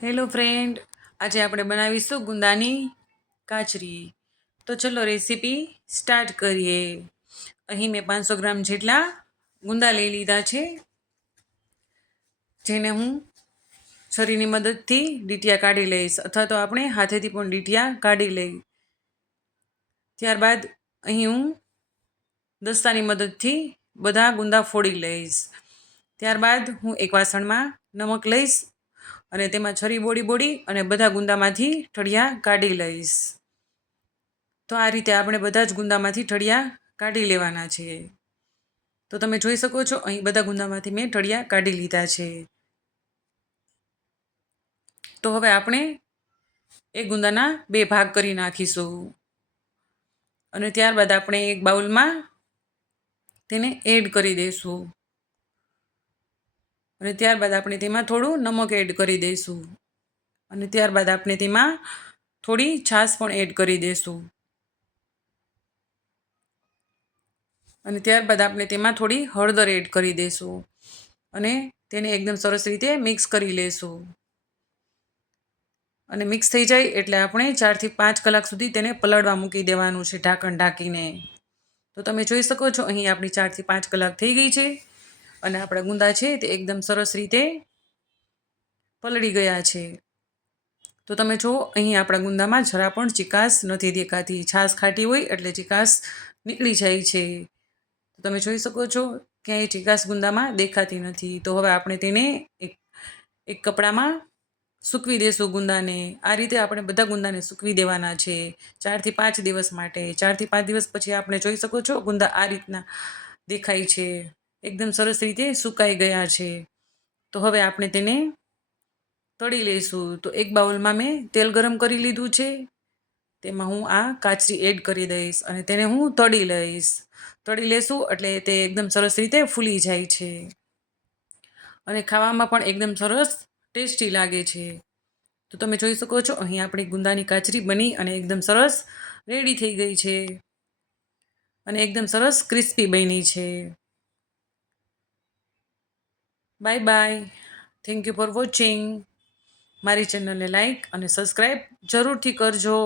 Hello friend, આજે આપણે બનાવીશું ગુંદાની કાચરી. તો ચલો રેસીપી સ્ટાર્ટ કરીએ. અહીં મેં 500 ગ્રામ જેટલા ગુંદા લઈ લીધા છે, જેને હું છરીની મદદથી ડીટિયા કાઢી લઈશ, અથવા તો આપણે હાથેથી પણ ડીટિયા કાઢી લઈ. ત્યારબાદ અહીં હું દસ્તાની મદદથી બધા ગુંદા ફોડી લઈશ. ત્યારબાદ હું એક વાસણમાં નમક લઈશ અને તેમાં છરી બોળી અને બધા ગુંદામાંથી ઠળિયા કાઢી લઈશ. તો આ રીતે આપણે બધા જ ગુંદામાંથી ઠળિયા કાઢી લેવાના છે. તો તમે જોઈ શકો છો, અહીં બધા ગુંદામાંથી મેં ઠળિયા કાઢી લીધા છે. તો હવે આપણે એક ગુંદાના 2 ભાગ કરી નાખીશું અને ત્યારબાદ આપણે એક બાઉલમાં તેને એડ કરી દઈશું અને ત્યારબાદ આપણે તેમાં થોડું નમક એડ કરી દઈશું અને ત્યારબાદ આપણે તેમાં થોડી છાશ પણ એડ કરી દઈશું અને ત્યારબાદ આપણે તેમાં થોડી હળદર એડ કરી દઈશું અને તેને એકદમ સરસ રીતે મિક્સ કરી લઈશું. અને મિક્સ થઈ જાય એટલે આપણે 4 થી 5 કલાક સુધી તેને પલાળવા મૂકી દેવાનું છે, ઢાંકણ ઢાંકીને. તો તમે જોઈ શકો છો, અહીં આપણી 4 થી 5 કલાક થઈ ગઈ છે અને આપણા ગુંદા છે તે એકદમ સરસ રીતે પલળી ગયા છે. તો તમે જુઓ, અહીં આપણા ગુંદામાં જરા પણ ચીકાશ નથી દેખાતી. છાશ ખાટી હોય એટલે ચીકાશ નીકળી જાય છે. તો તમે જોઈ શકો છો, ક્યાંય ચીકાશ ગુંદામાં દેખાતી નથી. તો હવે આપણે તેને એક કપડામાં સૂકવી દઈશું ગુંદાને. આ રીતે આપણે બધા ગુંદાને સૂકવી દેવાના છે 4 થી 5 દિવસ માટે. 4 થી 5 દિવસ પછી આપણે જોઈ શકો છો, ગુંદા આ રીતના દેખાય છે, એકદમ સરસ રીતે સુકાઈ ગયા છે. તો હવે આપણે તેને તળી લઈશું. તો એક બાઉલમાં મેં તેલ ગરમ કરી લીધું છે, તેમાં હું આ કાચરી એડ કરી દઈશ અને તેને હું તળી લઈશ. તળી લેશું એટલે તે એકદમ સરસ રીતે ફૂલી જાય છે અને ખાવામાં પણ એકદમ સરસ ટેસ્ટી લાગે છે. તો તમે જોઈ શકો છો, અહીં આપણી ગુંદાની કાચરી બની અને એકદમ સરસ રેડી થઈ ગઈ છે અને એકદમ સરસ ક્રિસ્પી બની છે. Bye bye. Thank you for watching. મારી ચેનલને લાઈક અને સબસ્ક્રાઈબ જરૂરથી કરજો.